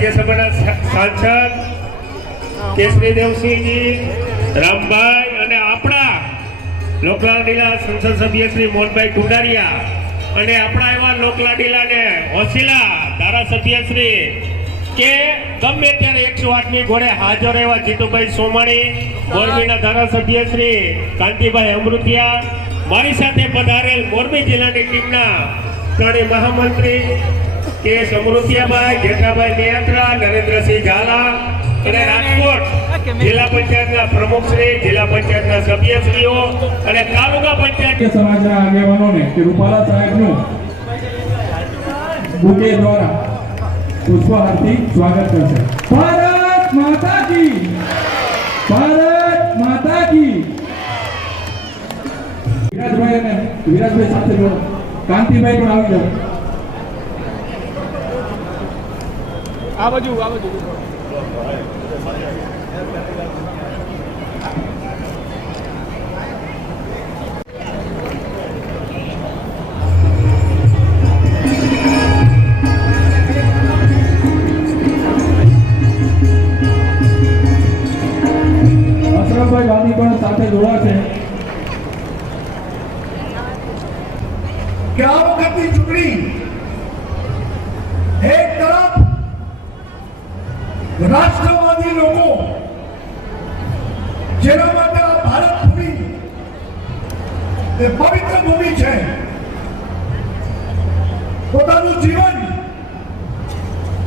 રાજ્યસભાના સાંસદ કેશરી દેવસિંહજી, રામભાઈ અને આપણા લોકલાડીલા સંસદ સભ્ય શ્રી મોહનભાઈ કુંડારિયા અને આપણા એવા લોકલાડીલાને હોશીલા ધારાસભ્ય શ્રી કે ગમે ત્યારે એકસો આઠની ઘોડે હાજર એવા જીતુભાઈ સોમાણી, મોરબીના ધારાસભ્ય શ્રી કાંતિભાઈ અમૃતિયા, મારી સાથે પધારેલ મોરબી જિલ્લાની ટીમના ત્રણેય મહામંત્રી કે સમૃદ્ધિયાભાઈ જેઠાભાઈ નિયંત્રા નરેન્દ્રસિંહ ઝાલા અને રાજકોટ જિલ્લા પંચાયતના પ્રમુખ શ્રી, જિલ્લા પંચાયતના સભ્યશ્રીઓ અને તાલુકા પંચાયત સમાજના આગેવાનોને કે રૂપાલા સાહેબનું બુકે દ્વારા પુષ્પહારથી સ્વાગત કરશે. ભારત માતા કી! ભારત માતા કી! વિરાજભાઈ અને વિરાજભાઈ સાથે જો કાંતિભાઈ પણ આવી જાઓ. આ બાજુ આ બાજુ.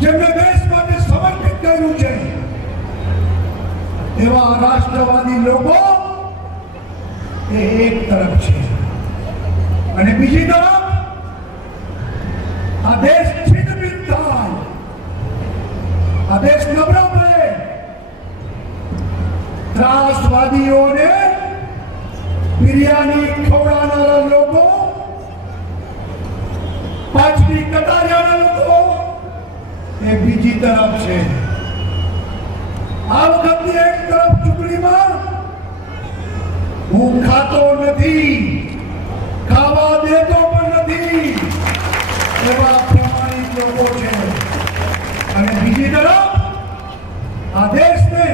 જેમને દેશ માટે સમર્પિત કર્યું છે. એવા રાષ્ટ્રવાદી લોકો એ એક તરફ છે. અને બીજી તરફ આ દેશ છિન્નભિન્ન થાય. આ દેશ નબળો પડે. ત્રાસવાદીઓને બિરયાની ખવડાવનારા લોકો પાછલી લોકો એ બીજી તરફ છે. આ વખતની એક તરફ ચૂંટણીમાં હું ખાતો નથી, ખાવા દેતો પણ નથી. એવા પ્રમાણિત લોકો છે. અને બીજી તરફ આ દેશને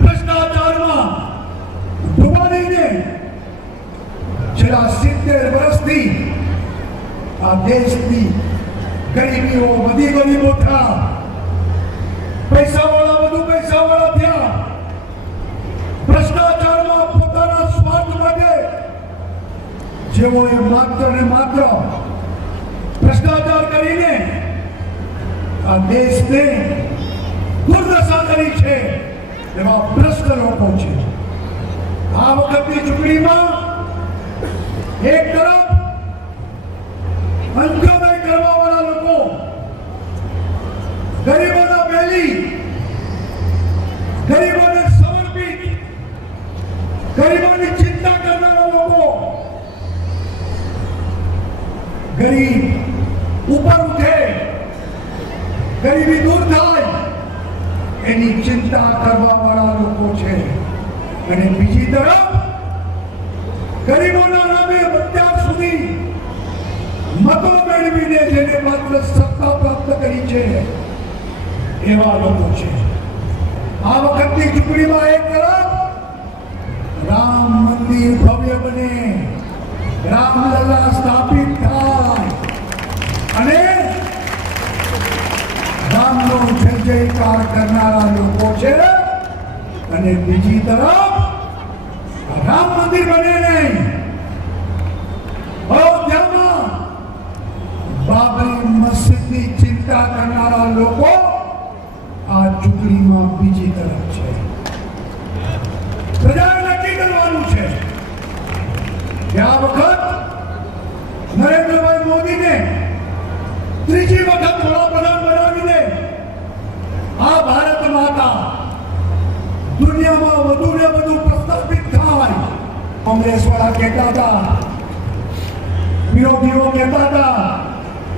ભ્રષ્ટાચારમાં ડૂબાડીને છેલ્લા સિત્તેર વર્ષથી આ દેશની વધી થયા પૈસા વાળા વધુ પૈસાવાળા થયા. ભ્રષ્ટાચારમાં પોતાના સ્વાર્થ માટે જેઓએ માત્ર ને માત્ર ભ્રષ્ટાચાર કરીને આ દેશને દુર્દશા કરી છે એવા ભ્રષ્ટ લોકો છે. આ વખતની ચૂંટણીમાં એક તરફ અંત્યોદય ગરીબી દૂર થાય, એની ચિંતા કરવા વાળા લોકો છે. અને બીજી તરફ, ગરીબોના નામે અત્યાર સુધી મતો મેળવીને જેને માત્ર સત્તા પ્રાપ્ત કરી છે, એવા લોકો છે. આ વખતની ચૂંટણીમાં એક તરફ, રામ મંદિર ભવ્ય બને, રામલલા સ્થાપિત થાય. અને રામનો જય જયકાર કરનારા લોકો છે. અને બીજી તરફ રામ મંદિર બને નહીં. અયોધ્યામાં બાબરી મસ્જિદની ત્રીજી વખત વડાપ્રધાન બનાવીને આ ભારત માતા દુનિયામાં વધુ ને વધુ પ્રસ્થાપિત થાય કોંગ્રેસ વાળા કહેતા હતા, વિરોધીઓ કહેતા હતા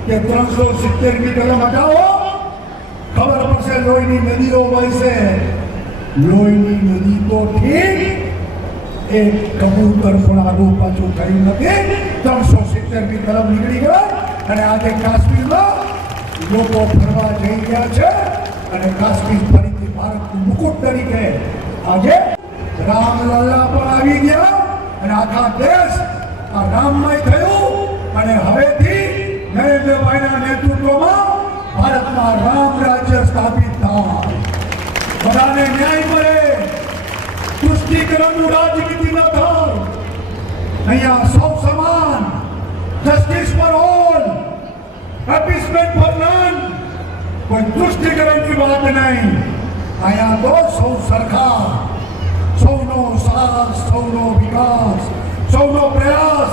કે ત્રણસો સિત્તેર કલમ હટાવો. ખબર પડશે લોહીની નદીઓ વહેશે. લોહીની નદી તો ઠીક, એક કબૂતર પણ આગળ પાછું થયું નથી. ત્રણસો સિત્તેરની કલમ નીકળી ગયો અને આજે કાશ્મીરમાં લોકો ફરવા જઈ રહ્યા છે અને કાશ્મીર ફરીથી ભારતનું મુકુટ તરીકે આજે રામલલ્લા પણ આવી ગયા. અને આખા દેશ આ રામમય થયું અને હવેથી નરેન્દ્રભાઈના નેતૃત્વમાં ભારતમાં રામ રાજ્ય સ્થાપિત થાય. બધાને ન્યાય મળે. તુષ્ટિકરણનું રાજનીતિ ન થાય. અહીંયા સૌ સમાન. Justice for all. Appeasement for none. કોઈ તુષ્ટિકરણની વાત નહીં. અહીંયા તો સૌ સરખા સૌનો સાથ સૌનો વિકાસ, સૌનો પ્રયાસ.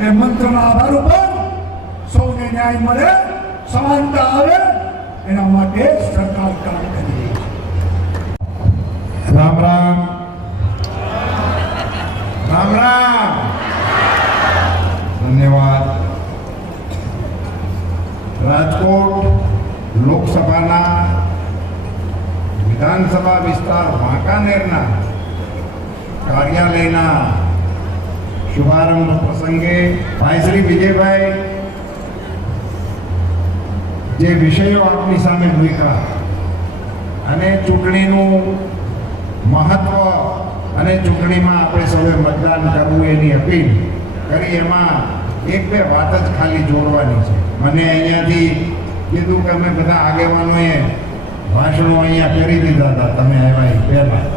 એ મંત્રના આધાર ઉપર સૌને ન્યાય મળે, સમાનતા આવે, એના માટે સરકાર કામ કરી. રામ રામ. રામ રામ. ધન્યવાદ. રાજકોટ લોકસભાના વિધાનસભા વિસ્તાર વાંકાનેરના કાર્યાલયના શુભારંભ પ્રસંગે ભાઈ શ્રી વિજયભાઈ, જે વિષયો આપની સામે મૂક્યા અને ચૂંટણીનું મહત્વ અને ચૂંટણીમાં આપણે સૌએ મતદાન કરવું એની અપીલ કરી, એમાં એક બે વાત જ ખાલી જોડવાની છે. મને અહીંયાથી કીધું કે અમે બધા આગેવાનોએ ભાષણો અહીંયા કરી દીધા હતા, તમે આવ્યા એ પહેલા.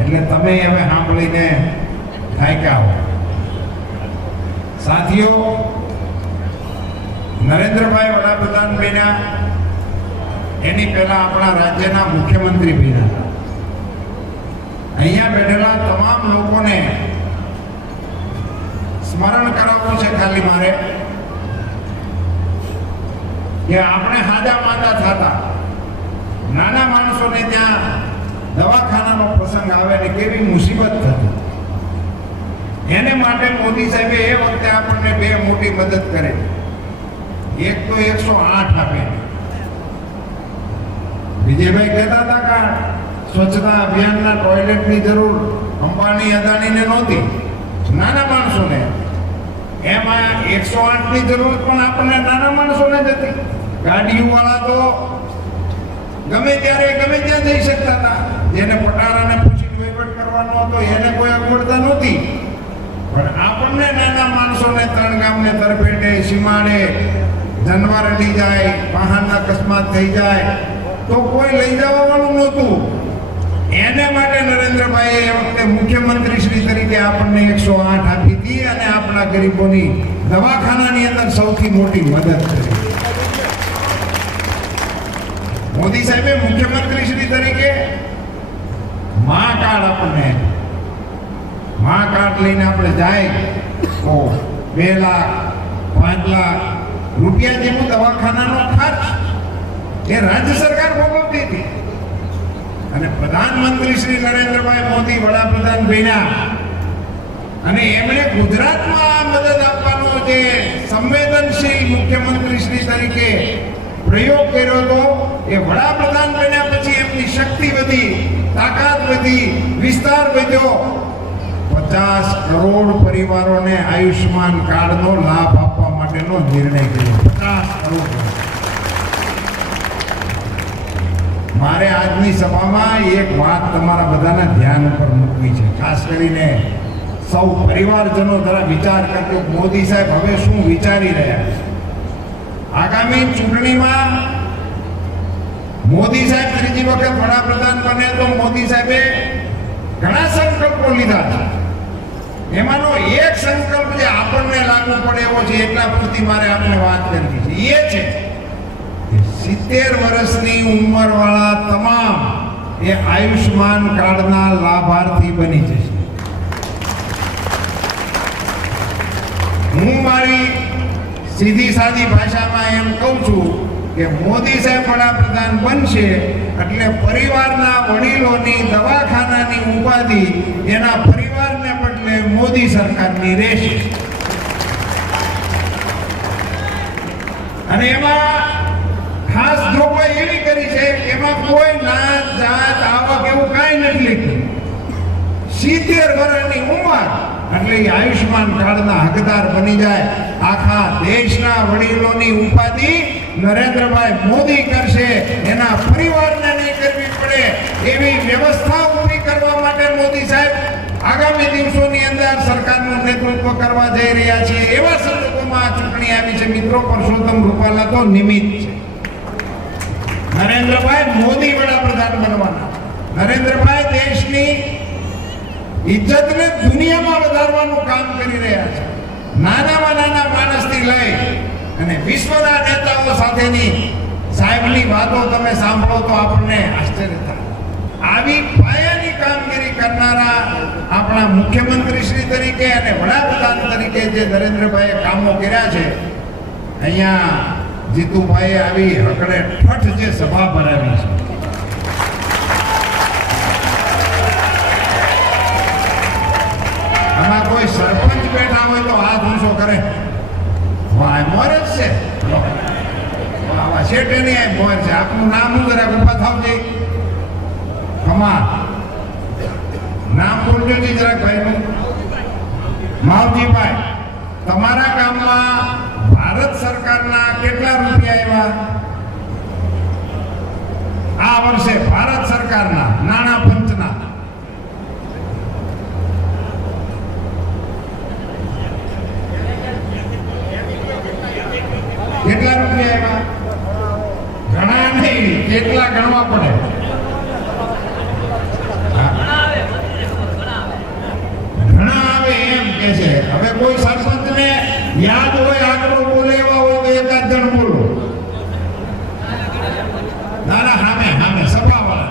એટલે તમે હવે સાંભળીને થાક્યા હો. સાથીઓ, નરેન્દ્રભાઈ વડાપ્રધાન બન્યા. એની પહેલા આપણા રાજ્યના મુખ્યમંત્રી બન્યા. અહીંયા બેઠેલા તમામ લોકોને સ્મરણ કરાવવું છે ખાલી મારે કે આપણે હાજા માતા થતા. નાના માણસોને ત્યાં દવાખાનાનો પ્રસંગ આવે ને કેવી મુસીબત થતી. એને માટે મોદી સાહેબે એ વખતે આપણને બે મોટી મદદ કરે. એક તો એકસો આઠ આપે. વિજયભાઈ કહેતા હતા કે સ્વચ્છતા અભિયાનના ટોયલેટની જરૂર અંબાણી, અદાણીને નહોતી. નાના માણસોને. એમાં એકસો આઠની જરૂર પણ આપણને નાના માણસોને જ હતી. ગાડીઓવાળા તો ગમે ત્યારે ગમે ત્યાં જઈ શકતા હતા. જેને પટારાને પૂછીને વહીવટ કરવાનો હતો, એને કોઈ અગવડતા નહોતી. પણ આપણને નાના માણસોને ત્રણ ગામને તરફેટે સીમાડે જાનવર અડી જાય, વાહનના અકસ્માત થઈ જાય, તો કોઈ લઈ જવાવાનું નહોતું. એને માટે નરેન્દ્રભાઈએ એ વખતે મુખ્યમંત્રી શ્રી તરીકે આપણને એકસો આઠ આપી હતી અને આપણા ગરીબોની દવાખાનાની અંદર સૌથી મોટી મદદ કરી. મોદી સાહેબે મુખ્યમંત્રી શ્રી તરીકે મા આપણને. મા લઈને આપણે જાય. તો બે લાખ, પાંચ લાખ. રૂપિયા જેવું દવાખાનાનો ખર્ચ એ રાજ્ય સરકાર ભોગવતી હતી. અને પ્રધાનમંત્રી શ્રી નરેન્દ્રભાઈ મોદી વડાપ્રધાન બન્યા. અને એમણે ગુજરાતમાં મદદ આપવાનો જે સંવેદનશીલ મુખ્યમંત્રી શ્રી તરીકે પ્રયોગ કર્યો હતો, એ વડાપ્રધાન બન્યા પછી એમની શક્તિ વધી. તાકાત વધી વિસ્તાર વધ્યો પચાસ કરોડ પરિવારોને આયુષ્યમાન કાર્ડનો લાભ આપવા માટેનો નિર્ણય કર્યો. પચાસ કરોડ. મારે આજની સભામાં એક વાત તમારા બધાના ધ્યાન ઉપર મૂકવી છે. ખાસ કરીને સૌ પરિવારજનો જરા વિચાર કરજો. મોદી સાહેબ હવે શું વિચારી રહ્યા છે? આગામી ચૂંટણીમાં મોદી સાહેબ ત્રીજી વખત વડાપ્રધાન બને તો મોદી સાહેબે ઘણા સંકલ્પો લીધા છે. એમાંનો એક સંકલ્પ જે આપણને લાગુ પડે એવો છે, એટલા પૂરતી મારે આપણે વાત કરવી છે. એ છે સિત્તેર વર્ષની ઉંમર વાળા તમામ એ આયુષ્માન કાર્ડના લાભાર્થી બની જશે. હું મારી સીધી સાદી ભાષામાં એમ કહું છું કે મોદી સાહેબ વડાપ્રધાન બનશે એટલે પરિવારના વડીલોની દવાખાનાની ઉપાધિ એના પરિવારને બદલે મોદી સરકારની રહેશે. અને એમાં ખાસ જોગવાઈ એવી કરી છે, એમાં કોઈ નાત, જાત, આવક એવું કાંઈ નથી લખ્યું. સિત્તેર વર્ષની ઉંમર એટલે એ આયુષ્માન કાર્ડના હકદાર બની જાય. આખા દેશના વડીલોની ઉપાધિ નરેન્દ્રભાઈ મોદી કરશે, એના પરિવારને નહીં કરવી પડે, એવી વ્યવસ્થા ઊભી કરવા માટે મોદી સાહેબ આગામી દિવસોની અંદર સરકારનું નેતૃત્વ કરવા જઈ રહ્યા છે એવા સંજોગોમાં ચૂંટણી આવી છે. મિત્રો, પરસોત્તમ રૂપાલા તો નિમિત્ત છે. નરેન્દ્રભાઈ મોદી વડાપ્રધાન બનવાના. નરેન્દ્રભાઈ દેશની ઇજ્જતને દુનિયામાં વધારવાનું કામ કરી રહ્યા છે. નાનામાં નાના માણસથી લઈ અને વિશ્વના નેતાઓ સાથેની સાહેબની વાતો તમે સાંભળો તો આપણને આશ્ચર્ય થાય. આવી પાયાની કામગીરી કરનારા આપણા મુખ્યમંત્રી શ્રી તરીકે અને વડાપ્રધાન તરીકે જે નરેન્દ્રભાઈએ કામો કર્યા છે, અહીંયા જીતુભાઈએ આવી હકડે ઠઠ જે સભા ભરાવી છે. આમાં કોઈ સરપંચ બેઠા હોય તો હાથ ઊંચો કરે. નામ શું ભાઈનું માવજીભાઈ, તમારા ગામમાં ભારત સરકારના કેટલા રૂપિયા એવા આ વર્ષે ભારત સરકારના નાણાં કેટલા રૂપિયા એમાં? ઘણા નહીં, કેટલા ગણવા પડે? ઘણા આવે એમ કે છે. હવે કોઈ સરપંચને યાદ હોય આંકડો બોલે એવા હોય તો એકાદ જણ બોલો. ના ના, હામે હામે સભાવાળા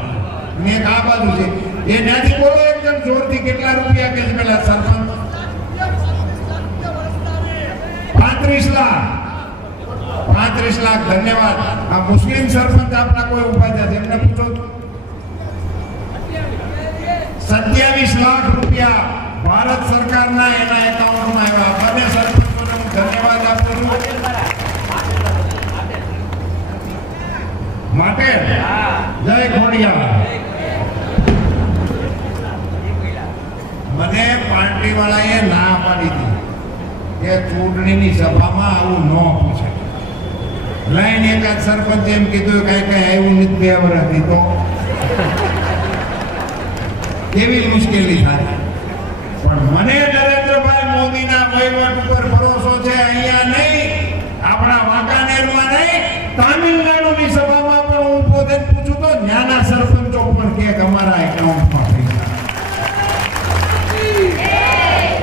ને એક આ બાજુ છે. એ ત્યાંથી બોલો એકદમ જોરથી કેટલા રૂપિયા કે છે પેલા સરપંચ? પાંત્રીસ લાખ. પાંત્રીસ લાખ, ધન્યવાદ આ મુસ્લિમ સરપંચ આપના કોઈ ઊભા થયા એમને પૂછો. સત્યાવીસ લાખ રૂપિયા ભારત સરકારના એના એકાઉન્ટમાં આવ્યા બંને સરપંચોને હું ધન્યવાદ આપું છું માટે જય ખોડિયા મને પાર્ટી વાળાએ ના પાડી હતી કે ચૂંટણીની સભામાં આવું ન પૂછે લઈને એકાદ સરપંચ એમ કીધું કઈ કઈ આવ્યું નથી બે વર્ષથી તો. કેવી મુશ્કેલી થાય પણ મને નરેન્દ્રભાઈ મોદીના વહીવટ ઉપર ભરોસો છે, અહીંયા નહીં. આપણા વાંકાનેરમાં નહીં. તામિલનાડુની સભામાં પણ હું પોતે પૂછું તો નાના સરપંચો પણ કે અમારા એકાઉન્ટમાં પૈસા.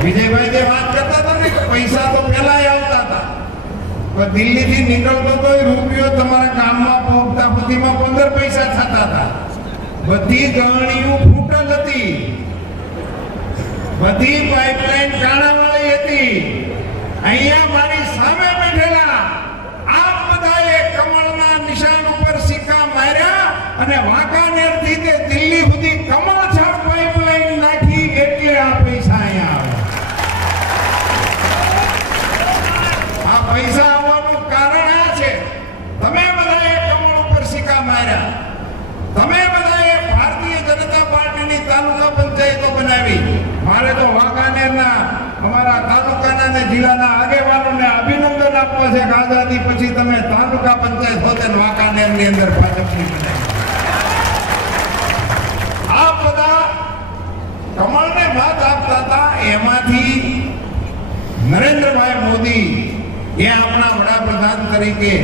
વિજયભાઈ જે વાત કરતા હતા પૈસા તો પહેલા દિલ્હીથી નીકળતો તો રૂપિયો તમારા ગામમાં પહોંચતા સુધીમાં પંદર પૈસા થતા હતા. બધી ગણીઓ ફૂટલ હતી. બધી પાઇપલાઇન કાણાવાળી હતી. અહીંયા મારી સામે બેઠેલા આપ બધાએ કમળના નિશાન ઉપર સિક્કા માર્યા અને વાંકાનેરથી તે દિલ્હી સુધી કમળ તમે બધાએ કમળ ઉપર સિક્કા માર્યા. તમે બધાએ ભારતીય જનતા પાર્ટીની તાલુકા પંચાયતો બનાવી. મારે તો વાંકાનેરના અમારા તાલુકાના અને જિલ્લાના આગેવાનોને અભિનંદન આપવા છે આઝાદી પછી તમે તાલુકા પંચાયત હોતે ને વાંકાનેરની અંદર ભાજપની બનાવી. આ બધા કમળને ભાત આપતા હતા, એમાંથી નરેન્દ્રભાઈ મોદી એ આપણા વડાપ્રધાન તરીકે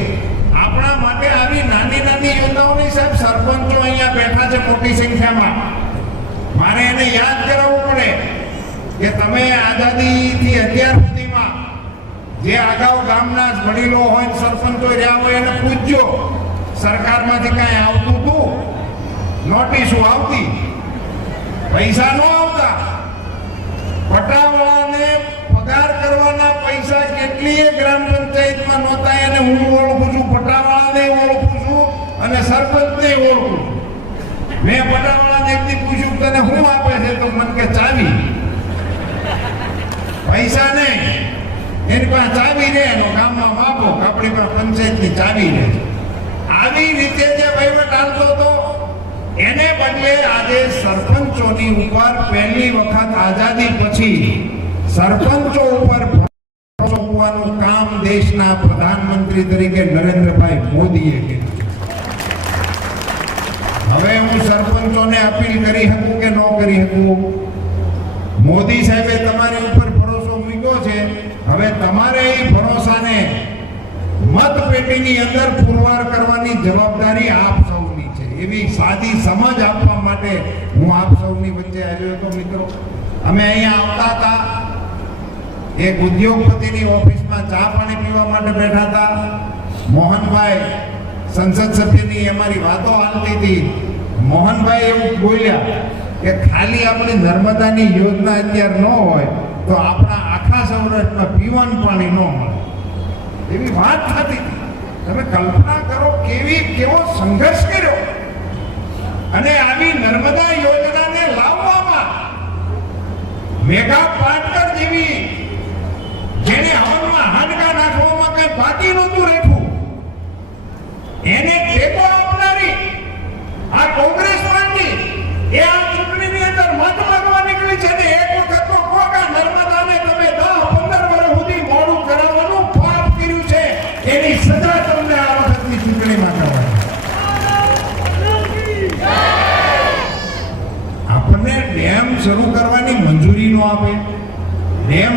આપણા માટે આવી નાની નાની યોજનાઓની સાહેબ સરપંચો અહીંયા બેઠા છે મોટી સંખ્યામાં. મારે એને યાદ કરાવવું પડે કે તમે આઝાદીથી અત્યાર સુધીમાં જે અગાઉ ગામના વડીલો હોય, સરપંચો રહ્યા હોય, એને પૂછજો. સરકારમાંથી કાંઈ આવતું હતું? નોટિસો આવતી? પૈસા ન આવતા? પટાવાળાને પગાર કરવાના પૈસા કેટલીય ગ્રામ પંચાયતમાં નહોતા, એને હું ઓળખું પટાવાળાને ઓળખું છું અને સરપંચને ઓળખું મેં પટાવાળાને એકથી પૂછ્યું તને શું આપે છે, તો મને કે ચાવી. પૈસા નહીં. એની પાસે ચાવી રહે, એનો ગામમાં માપો આપણી પાસે પંચાયતની ચાવી રહે આવી રીતે જે વહીવટ હાલતો હતો, એને બદલે આજે સરપંચોની ઉપર પહેલી વખત આઝાદી પછી સરપંચો ઉપર મૂકવાનું કામ દેશના પ્રધાનમંત્રી તરીકે નરેન્દ્રભાઈ મોદીએ કર્યું. હવે હું સરપંચોને અપીલ કરી શકું કે ન કરી શકું? મોદી સાહેબે તમારી ઉપર ભરોસો મૂક્યો છે. હવે તમારે એ ભરોસાને મતપેટીની અંદર પુરવાર કરવાની જવાબદારી આપ સૌની છે. એવી સાદી સમજ આપવા માટે હું આપ સૌની વચ્ચે આવ્યો હતો, મિત્રો. અમે અહીંયા આવતા હતા. એક ઉદ્યોગપતિની ઓફિસમાં ચા પાણી પીવા માટે બેઠા હતા. મોહનભાઈ સંસદ સભ્યની અમારી વાતો હાલતી હતી. મોહનભાઈ એવું બોલ્યા કે ખાલી આપણી નર્મદાની યોજના અત્યારે ન હોય તો આપણા આખા સૌરાષ્ટ્રમાં પીવાનું પાણી ન મળે. એવી વાત થતી તમે કલ્પના કરો કેવી, કેવો સંઘર્ષ કર્યો. અને આવી નર્મદા યોજનાને લાવવામાં મેગા પાટકર જેવી જેને હવનમાં હાડકા નાખવામાં કઈ બાકી નહોતું રહેતું એને ટેકો આપનારી આ કોંગ્રેસ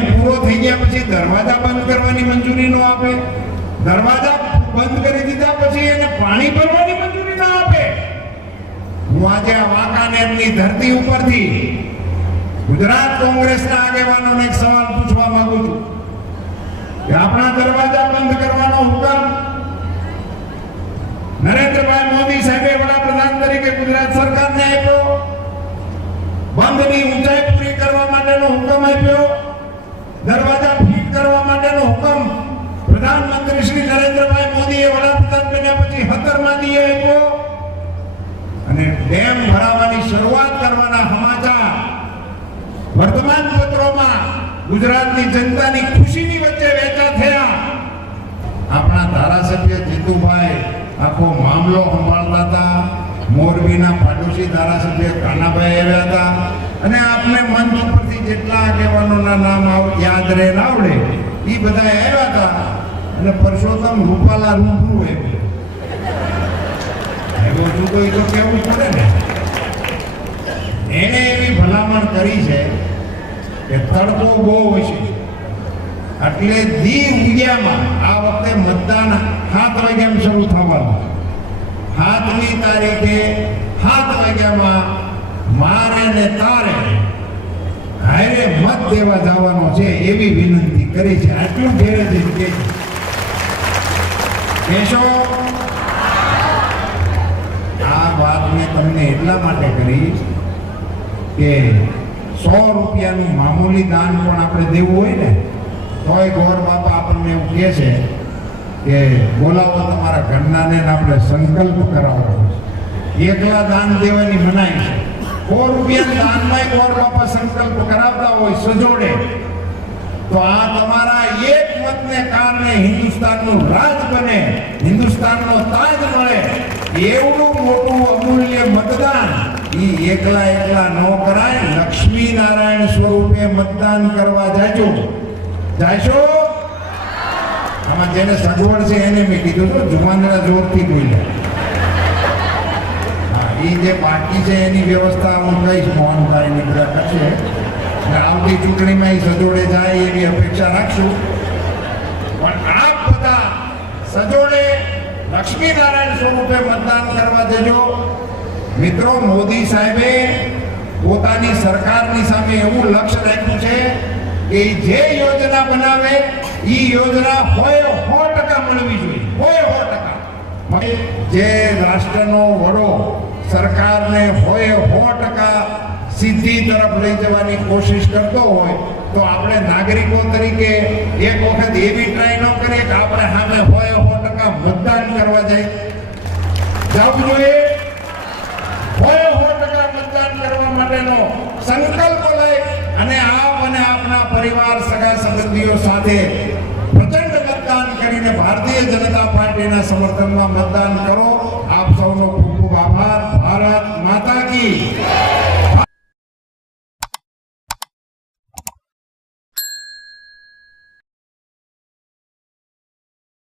પૂરો થઈ ગયા પછી દરવાજા બંધ કરવાની મંજૂરી ન આપે. દરવાજા બંધ કરી દીધા પછી એને પાણી ભરવાની મંજૂરી ન આપે. હું આજે વાંકાનેરની ધરતી ઉપરથી ગુજરાત કોંગ્રેસના આગેવાનોને એક સવાલ પૂછવા માંગુ છું. કે આપણા દરવાજા બંધ કરવાનો ડેમ ભરાવાની શરૂઆત કરવાના સમાચાર. વર્તમાન પત્રોમાં ગુજરાતની જનતાની ખુશીની વચ્ચે વહેતા થયા. આપણા ધારાસભ્ય જીતુભાઈ આખો મામલો સંભાળતા હતા. મોરબીના પાડોશી ધારાસભ્ય કાનાભાઈ આવ્યા હતા. અને આપને મંચ ઉપરથી જેટલા આગેવાનોના નામ યાદ રહે આવડે એ બધા આવ્યા હતા. અને પરસોત્તમ રૂપાલા રૂબરૂ આવ્યો છું તો એ તો કહેવું પડે ને. એણે એવી ભલામણ કરી છે કે તડકો બહુ હશે એટલે ધી ઉગ્યામાં આ વખતે મતદાન સાત વાગ્યામાં શરૂ થવાનું. સાતમી તારીખે સાત વાગ્યામાં મારે ને તારે હારે મત દેવા જવાનો છે એવી વિનંતી કરી છે. આટલું ધીરે ધીરે કહેશો? તમને એટલા માટે કરી કે સો રૂપિયાનું મામૂલી દાન પણ આપણે દેવું હોય ને, તોય ગોર બાપા આપણને એવું કહે છે કે બોલાવો તમારા ઘરનાને આપણે સંકલ્પ કરાવો એકલા દાન દેવાની મનાઈ છે. સો રૂપિયા દાનમાં ગોર બાપા સંકલ્પ કરાવતા હોય સજોડે, તો આ તમારા એક મતને કારણે હિન્દુસ્તાનનું રાજ બને, હિન્દુસ્તાનનો તાજ મળે. એવડું મોટું અમૂલ્ય મતદાન ઈ એકલા એકલા ન કરાય. લક્ષ્મી નારાયણ સ્વરૂપે મતદાન કરવા જાજો. જાશો? આમાં જેને સગવડ છે એને મેં કીધું તો જુવાનના જોરથી બોલ્યા. એ જે બાકી છે એની વ્યવસ્થા હું કહીશ મોહનભાઈ ની બધા કરશે આવતી ચૂંટણીમાં એ સજોડે જાય એવી અપેક્ષા રાખશું. પણ આપ બધા સજોડે લક્ષ્મીનારાયણ સ્વરૂપે મતદાન કરવા જજો. મિત્રો, મોદી સાહેબે પોતાની સરકારની સામે એવું લક્ષ્ય રાખ્યું છે કે જે યોજના બનાવે એ યોજના હોય સો ટકા મળવી જોઈએ. હોય સો ટકા. જે રાષ્ટ્રનો વડો સરકારને હોય સો ટકા સિદ્ધિ તરફ લઈ જવાની કોશિશ કરતો હોય, તો આપણે નાગરિકો તરીકે એક વખત એવી ટ્રાય ન કરીએ કે આપણે સામે હોય સો ટકા મતદાન કરવા જાય જવું જોઈએ સાથે પ્રચંડ મતદાન કરીને ભારતીય જનતા પાર્ટીના સમર્થનમાં મતદાન કરો. આપ સૌનો ખૂબ ખૂબ આભાર. ભારત માતા કી.